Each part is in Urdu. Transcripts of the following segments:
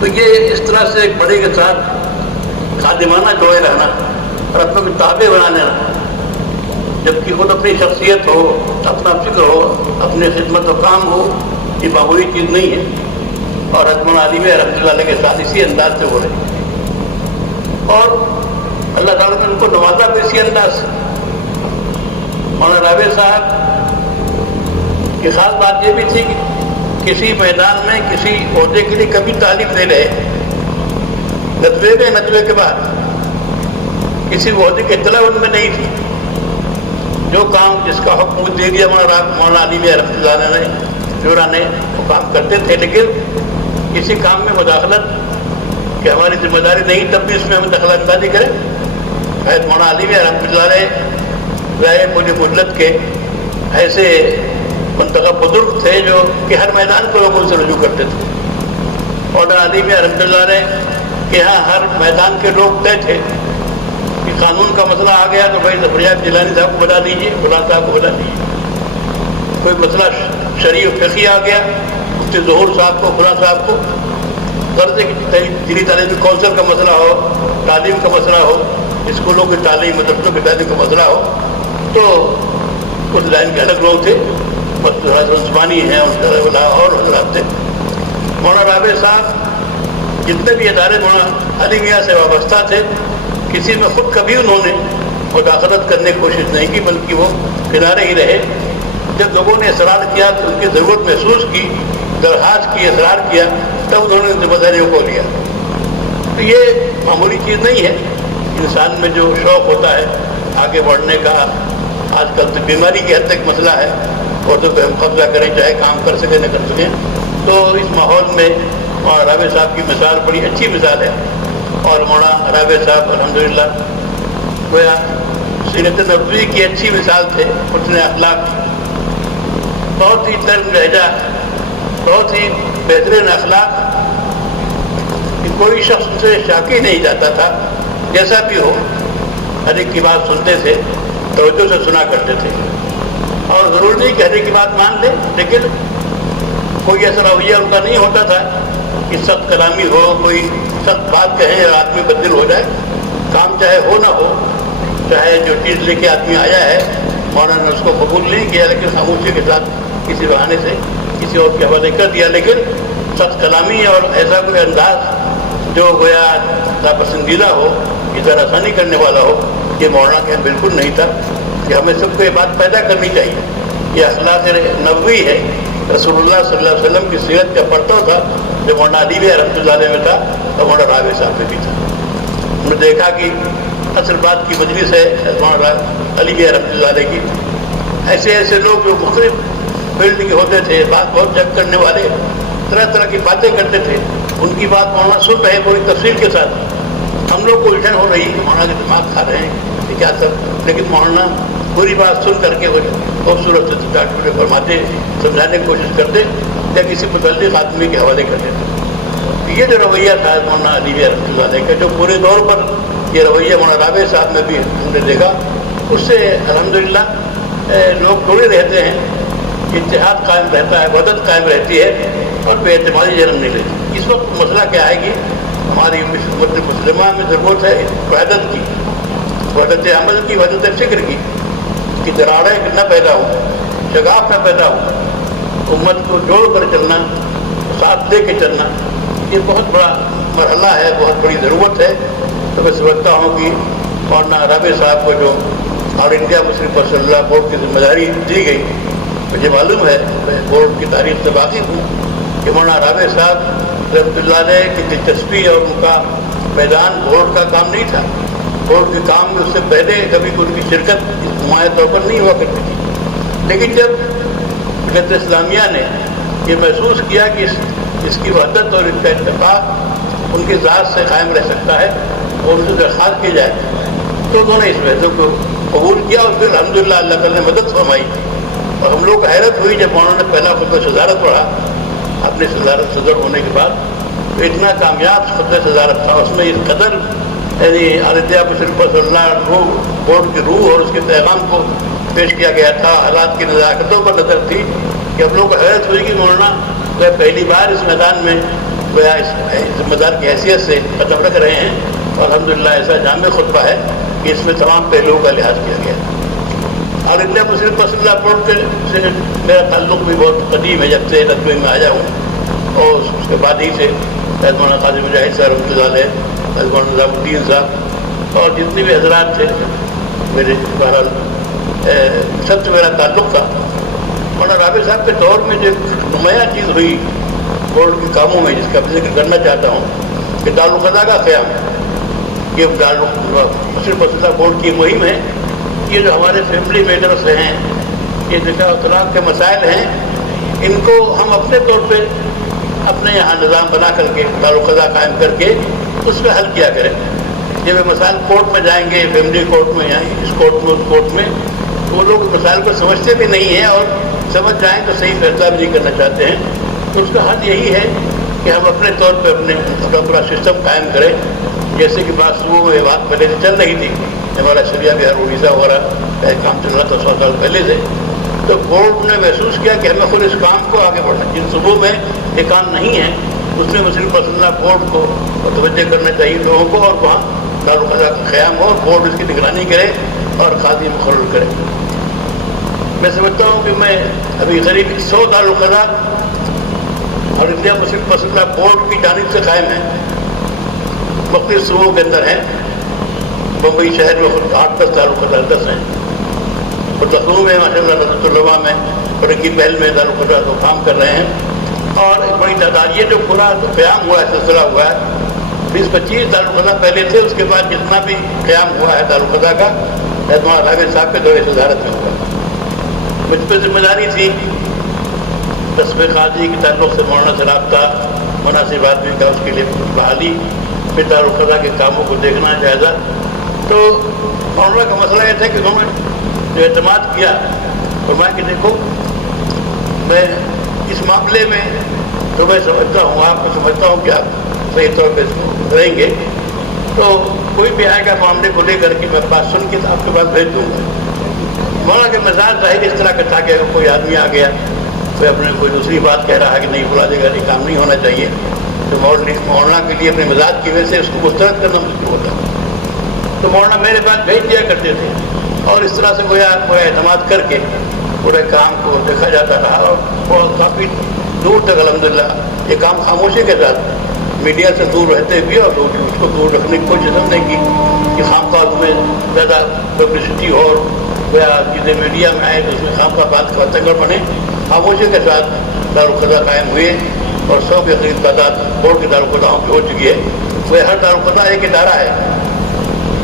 تو یہ اس طرح سے ایک بڑے کے ساتھ خادمانہ جوڑے رہنا اور اپنے کو تابع بنا لینا، جبکہ خود اپنی شخصیت ہو، اپنا فکر ہو، اپنی خدمت و کام ہو، یہ معمولی چیز نہیں ہے۔ اور حضرت عالم رحمۃ اللہ علیہ کے ساتھ اسی انداز سے ہو رہے، اور اللہ تعالیٰ نے ان کو نوازا بھی اسی انداز سے۔ مولانا رابع صاحب کی خاص بات یہ بھی تھی کہ کسی میدان میں کسی عہدے کے لیے کبھی تعلیم نہیں رہے، ندوے کے بعد کسی عہدے کی اطلاع ان میں نہیں تھی۔ جو کام جس کا حکم دے دیا مولانا علی رحمۃ اللہ علیہ نے شورا نے، وہ کام کرتے تھے، لیکن کسی کام میں مداخلت کہ ہماری ذمہ داری نہیں، تب بھی اس میں ہم دخل اندازی کریں۔ شاید مولانا علی رحمۃ اللہ علیہ رائے پوری مدت کے ایسے منتخب بزرگ تھے جو کہ ہر میدان کو لوگوں سے رجوع کرتے تھے۔ مولانا علی رحمۃ اللہ علیہ کہ یہاں ہر میدان کے لوگ طے تھے کہ قانون کا مسئلہ آ گیا تو بھائی ظفریات جیلانی صاحب کو بتا دیجیے، فلاں صاحب کو بتا دیجیے۔ کوئی مسئلہ شرعی و فقہی آ گیا، مفتی ظہور صاحب کو، فلاں صاحب کو۔ غرض دینی تعلیم کونسل کا مسئلہ ہو، تعلیم کا مسئلہ ہو، اسکولوں کی تعلیم، مدرسوں کی تعلیم کا مسئلہ ہو، تو اس لائن کے الگ لوگ تھے، حضرت عثمانی ہیں اور حضرات تھے۔ مولانا رابع صاحب جتنے بھی ادارے مولانا علی میاں سے وابستہ تھے، کسی میں خود کبھی انہوں نے مداخلت کرنے کی کوشش نہیں کی، بلکہ وہ کنارے ہی رہے۔ جب لوگوں نے اصرار کیا تو ان کی ضرورت محسوس کی، درخواست کی، اصرار کیا، تب انہوں نے ذمہ داریوں کو لیا۔ تو یہ معمولی چیز نہیں ہے۔ انسان میں جو شوق ہوتا ہے آگے بڑھنے کا، آج کل تو بیماری کی حد تک مسئلہ ہے، اور تو ہم قبضہ کریں چاہے کام کر سکیں نہ کر سکیں، تو اس ماحول میں مولانا رابع صاحب کی مثال بڑی اچھی مثال ہے۔ اور مولانا رابع صاحب الحمدللہ گویا سیرت نبوی کی اچھی مثال تھے، حسن اخلاق، بہت ہی نرم لہجہ، بہت ہی بہترین اخلاق، کہ کوئی شخص سے شاکی نہیں جاتا تھا، جیسا بھی ہو ہر ایک کی بات سنتے تھے، توجہ سے سنا کرتے تھے، اور ضرور نہیں کہ ہر ایک کی بات مان لیں، لیکن کوئی ایسا رویہ ان کا نہیں ہوتا تھا کہ سخت کلامی ہو، کوئی سخت بات کہیں اور آدمی بدل ہو جائے۔ کام چاہے ہو نہ ہو، چاہے جو چیز لے کے آدمی آیا ہے مولانا نے اس کو قبول نہیں کیا، لیکن خاموشی کے ساتھ کسی بہانے سے کسی اور کے حوالے کر دیا، لیکن سخت کلامی اور ایسا کوئی انداز جو گویا ناپسندیدہ ہو، ادھر آسانی کرنے والا ہو، یہ مولانا کے بالکل نہیں تھا۔ کہ ہمیں سب کو یہ بات پیدا کرنی چاہیے، یہ اخلاق نبوی ہے، رسول اللہ صلی اللہ علیہ وسلم کی سیرت کا پرتو تھا، جو مولانا علی رحمۃ اللہ علیہ میں تھا اور مولانا رابع صاحب میں بھی تھا۔ ہم نے دیکھا کہ اصل بات کی مجلس ہے مولانا علی رحمۃ اللہ علیہ کی، ایسے لوگ جو مختلف فیلڈ کے ہوتے تھے، بات بہت جگ کرنے والے، طرح طرح کی باتیں کرتے تھے، ان کی بات مولانا سن رہے پوری تفصیل کے ساتھ۔ ہم لوگ کو الجھن ہو رہی ہے، مولانا کے دماغ کھا رہے ہیں کہ کیا سر، لیکن مولانا پوری بات سن کر کے خوبصورت سے فرماتے، سمجھانے کی کوشش کرتے یا کسی متعلق آدمی کے حوالے کرتے تھے۔ یہ جو رویہ تھا مولانا علی رحمۃ اللہ علیہ کا، جو پورے طور پر یہ رویہ مولانا رابع صاحب میں بھی ہم نے دیکھا، اس سے الحمدللہ لوگ جڑے رہتے ہیں، اتحاد قائم رہتا ہے، وحدت قائم رہتی ہے، اور بے اعتمادی جنم نہیں لیتی۔ اس وقت مسئلہ کیا ہے کہ ہماری امت مسلمہ میں ضرورت ہے وحدت کی، وحدت عمل کی، وحدت فکر کی، کہ دراڑیں نہ پیدا ہوں، شگاف نہ پیدا ہو، امت کو جوڑ کر چلنا، ساتھ لے کے چلنا، یہ بہت بڑا مرحلہ ہے، بہت بڑی ضرورت ہے۔ تو میں سمجھتا ہوں کہ مولانا رابع صاحب کو جو آل انڈیا مسلم پرسنل لا بورڈ کی ذمہ داری دی گئی، مجھے معلوم ہے، میں بورڈ کی تاریخ سے واقف ہوں کہ مولانا رابع صاحب رحمۃ اللہ علیہ کی دلچسپی اور ان کا میدان بورڈ کا کام نہیں تھا۔ بورڈ کے کام میں اس سے پہلے کبھی ان کی شرکت نمایاں طور پر نہیں ہوا کرتی تھی، لیکن جب ملت اسلامیہ نے یہ محسوس کیا کہ اس کی وحدت اور اس کا اتفاق ان کی ذات سے قائم رہ سکتا ہے اور ان سے درخواست کی جائے، تو انہوں نے اس وحدت کو قبول کیا، اور پھر الحمدللہ اللہ تعالیٰ نے مدد فرمائی۔ اور ہم لوگ کو حیرت ہوئی جب مولانا نے پہلا خطبہ صدارت پڑھا اپنے صدر ہونے کے بعد، تو اتنا کامیاب خطبہ صدارت تھا، اس میں اس قدر یعنی آل انڈیا مسلم پرسنل لا بورڈ کی روح اور اس کے پیغام کو پیش کیا گیا تھا، حالات کی نزاکتوں پر نظر تھی، کہ ہم لوگ کو حیرت ہوئی کہ مولانا پہلی بار اس میدان میں گویا اس ذمہ دار کی حیثیت سے قدم رکھ رہے ہیں. اور الحمدللہ ایسا جامع خطبہ ہے کہ اس میں تمام پہلوؤں کا لحاظ کیا گیا. اور انڈیا مسلم پرسنل لا بورڈ سے میرا تعلق بھی بہت قدیم ہے، جب سے ندوے میں آیا ہوں. اور اس کے بعد ہی سے مولانا قاضی مجاہد صاحب رحمۃ اللہ علیہ، مولانا نظام الدین صاحب اور جتنے بھی حضرات تھے میرے، بہرحال سب سے میرا تعلق تھا. مولانا رابع صاحب کے دور میں جو نمایاں چیز ہوئی بورڈ کے کاموں میں، جس کا ذکر کرنا چاہتا ہوں کہ دارالقضاء کا قیام. یہ مسلم پرسنل بورڈ کی مہم ہے. یہ جو ہمارے فیملی میٹرز ہیں، یہ نکاح و طلاق کے مسائل ہیں، ان کو ہم اپنے طور پہ اپنے یہاں نظام بنا کر کے دارالقضاء قائم کر کے اس میں حل کیا کریں. جب وہ مسائل کورٹ میں جائیں گے، فیملی کورٹ میں یا اس کورٹ میں اس کورٹ میں، وہ لوگ مسائل کو سمجھتے بھی نہیں ہیں اور سمجھ جائیں تو صحیح فیصلہ بھی نہیں کرنا چاہتے ہیں. تو اس کا حل یہی ہے کہ ہم اپنے طور پہ اپنا پورا سسٹم قائم کریں. جیسے کہ بعض صوبوں میں یہ بات پہلے سے چل رہی تھی، ہمارا شریعہ بہار اڑیسہ وغیرہ کا ایک کام چل رہا تھا 100 سال پہلے سے. تو بورڈ نے محسوس کیا کہ ہمیں خود اس کام کو آگے بڑھنا. جن صوبوں میں یہ کام نہیں ہے اس میں مسلم پرسنل لا بورڈ کو متوجہ کرنا چاہیے لوگوں کو، اور وہاں دارالقضاء کا قیام ہو اور بورڈ اس کی نگرانی کرے اور قاضی مقرر کرے. میں سمجھتا ہوں کہ میں ابھی قریب 100 دارالقضاء اور انڈیا مسلم پرسنل لا بورڈ کی جانب سے قائم ہیں، مختلف صوبوں کے اندر ہیں. بمبئی شہر میں خود 8-10 دارالقضاء 10 ہیں، اور لکھنؤ میں ماشاء اللہ رضت العلماء میں اور ان کی پہل میں دارالقضاء کو کام کر رہے ہیں. اور ایک بڑی تعداد، یہ جو پورا قیام ہوا ہے، سلسلہ ہوا ہے، 20-25 دارالقضاء پہلے تھے. اس کے بعد جتنا بھی قیام ہوا ہے دارالقضاء کا مولانا رابع صاحب کے دور صدارت میں ہوا. مجھ پہ ذمہ داری تھی قصب قاضی کے تعلق سے مولانا سے رابطہ، مناسب آدمی کا اس کے لیے بحالی، پھر دارالقضاء کے کاموں کو دیکھنا جائزہ. تو مولانا کا مسئلہ یہ تھا کہ انہوں نے جو اعتماد کیا، فرمایا کہ دیکھو میں اس معاملے میں تو میں سمجھتا ہوں، آپ کو سمجھتا ہوں کہ آپ صحیح طور پہ اس کو کریں گے. تو کوئی بھی آئے گا معاملے کو لے کر کے میں بات سن کے آپ کے پاس بھیج دوں گا. مولانا کے مزاج ظاہر اس طرح کا تھا کہ اگر کوئی آدمی آ گیا، کوئی اپنے کوئی دوسری بات کہہ رہا ہے کہ نہیں فلاں جگہ یہ کام نہیں ہونا چاہیے، تو مولانا کے لیے اپنے مزاج کی وجہ سے اس کو مسترد کرنا مشکل ہوتا. تو مولانا میرے پاس بھیج دیا کرتے تھے، اور اس طرح سے گویا اعتماد کر کے پورے کام کو دیکھا جاتا رہا. اور کافی دور تک الحمدللہ یہ کام خاموشی کے ساتھ، میڈیا سے دور رہتے بھی، اور اس کو دور رکھنے کی کوشش ہم نے کی کہ خام خواہ میں زیادہ پبلسٹی ہو اور گویا چیزیں میڈیا میں آئے تو اس میں خام خواہ بات کا تنگڑ بنے. خاموشی کے ساتھ دارالقضاء قائم ہوئے، اور 100 کے قریب تعداد بورڈ کے دارالقضاءوں کی ہو چکی ہے. وہ ہر دارالقضاء ایک ادارہ ہے،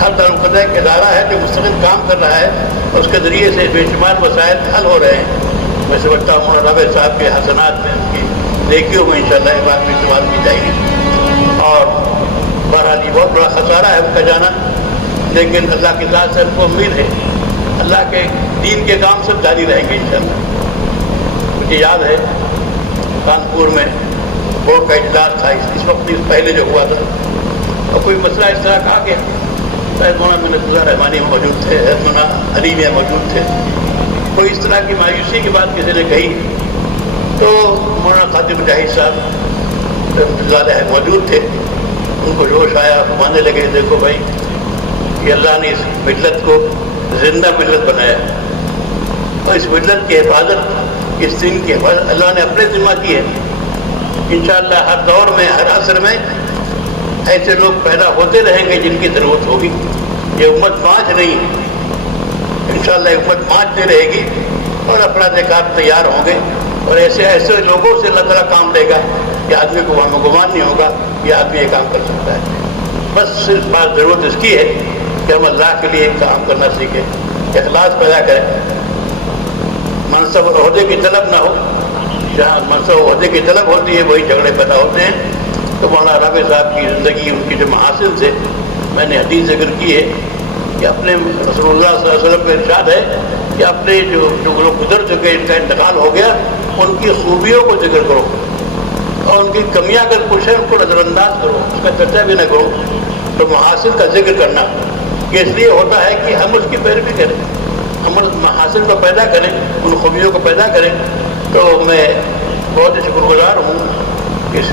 ہر دارالقضاء ایک ادارہ ہے جو مستقل کام کر رہا ہے، اور اس کے ذریعے سے بے شمار مسائل حل ہو رہے ہیں. میں سمجھتا ہوں مولانا رابع صاحب کے حسنات میں، ان کی نیکیوں میں انشاءاللہ یہ بات بھی استعمال کی جائے گی. اور بہرحال یہ بہت بڑا خسارہ ہے ان کا جانا، لیکن اللہ کی ذات سے ہم کو امید ہے اللہ کے دین کے کام سب جاری رہیں گے انشاءاللہ. مجھے یاد ہے کانپور میں بورڈ کا اجلاس تھا، اس وقت پہلے جو ہوا تھا، اور کوئی مسئلہ اس طرح کا کہ مولانا منت اللہ رحمانی میں موجود تھے، مولانا علی میں موجود تھے. کوئی اس طرح کی مایوسی کی بات کسی نے کہی، تو مولانا قاضی مجاہد صاحب رحمۃ اللہ علیہ موجود تھے. ان کو جوش آیا، فرمانے لگے دیکھو بھائی، کہ اللہ نے اس ملت کو زندہ ملت بنایا، اور اس ملت کی حفاظت، اس دین کی حفاظت اللہ نے اپنے ذمہ کی ہے. انشاءاللہ ہر دور میں، ہر عصر میں ایسے لوگ پیدا ہوتے رہیں گے جن کی ضرورت ہوگی. یہ امت پانچ نہیں ہے، انشاءاللہ امت پانچ رہے گی، اور اپنا دیکھات تیار ہوں گے، اور ایسے لوگوں سے اللہ تعالیٰ کام لے گا کہ آدمی کو وہاں گمان نہیں ہوگا کہ آدمی یہ کام کر سکتا ہے. بس صرف بات ضرورت اس کی ہے کہ ہم اللہ کے لیے کام کرنا سیکھیں، اخلاص پیدا کریں، منصب اور عہدے کی طلب نہ ہو. جہاں منصب اور عہدے کی طلب ہوتی ہے وہی جھگڑے پیدا ہوتے ہیں. تو مولانا رابع صاحب کی زندگی، ان کی جو محاسن سے میں نے حدیث ذکر کی ہے کہ اپنے رسول اللہ صلی اللہ علیہ وسلم کا ارشاد ہے کہ اپنے جو لوگ گزر چکے، ان کا انتقال ہو گیا، ان کی خوبیوں کو ذکر کرو، اور ان کی کمیاں اگر کچھ ہے ان کو نظر انداز کرو، اس کا چرچا بھی نہ کرو. تو محاسن کا ذکر کرنا یہ اس لیے ہوتا ہے کہ ہم اس کی پیروی کریں، ہم اس محاسن کو پیدا کریں، ان خوبیوں کو پیدا کریں. تو میں بہت شکر گزار ہوں اس